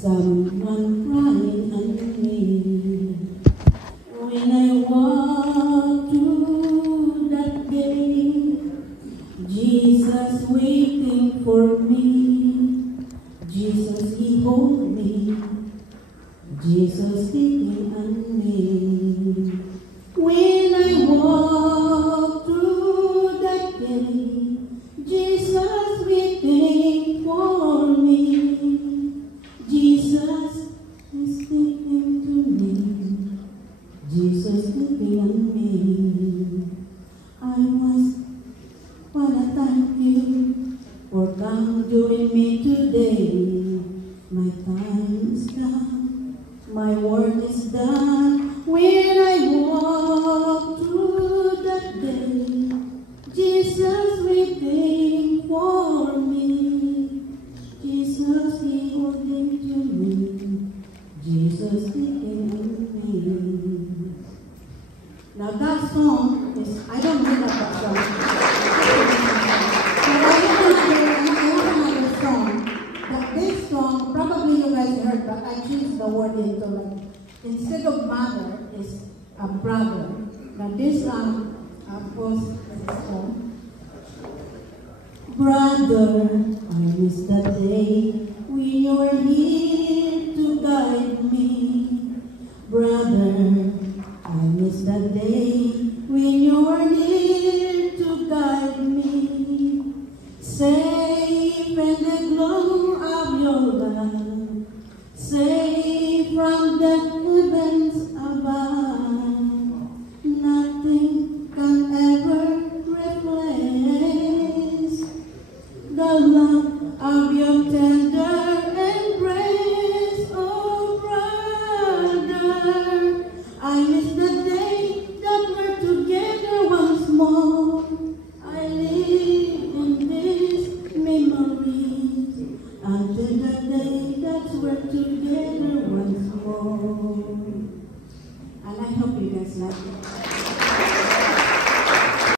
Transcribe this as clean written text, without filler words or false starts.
someone crying under me. When I walk through that gate, Jesus waiting for me. Jesus, He hold me. Jesus taking on me. When I walk through that gate, Jesus waiting for me. Jesus is speaking to me. Jesus speaking on me. I must wanna thank you for come join me today. My time is done, my work is done. When I walk through that day, Jesus waiting for me. Jesus, He holding to me. Jesus speaking on me. Now that song is, I don't know that song. But I have another song. But this song, probably you guys heard, but I changed the word into like, instead of mother, is a brother. Now this goes this song. Brother, I miss the day when you were here to guide me. Brother, I miss the day when you were here to guide me. Safe in the glow of your love, safe from the heavens above. Nothing can ever replace the love of your tender embrace, oh brother. I miss the day that we're together once more. I live in these memories until the day that we're together once more. And I hope you guys like it.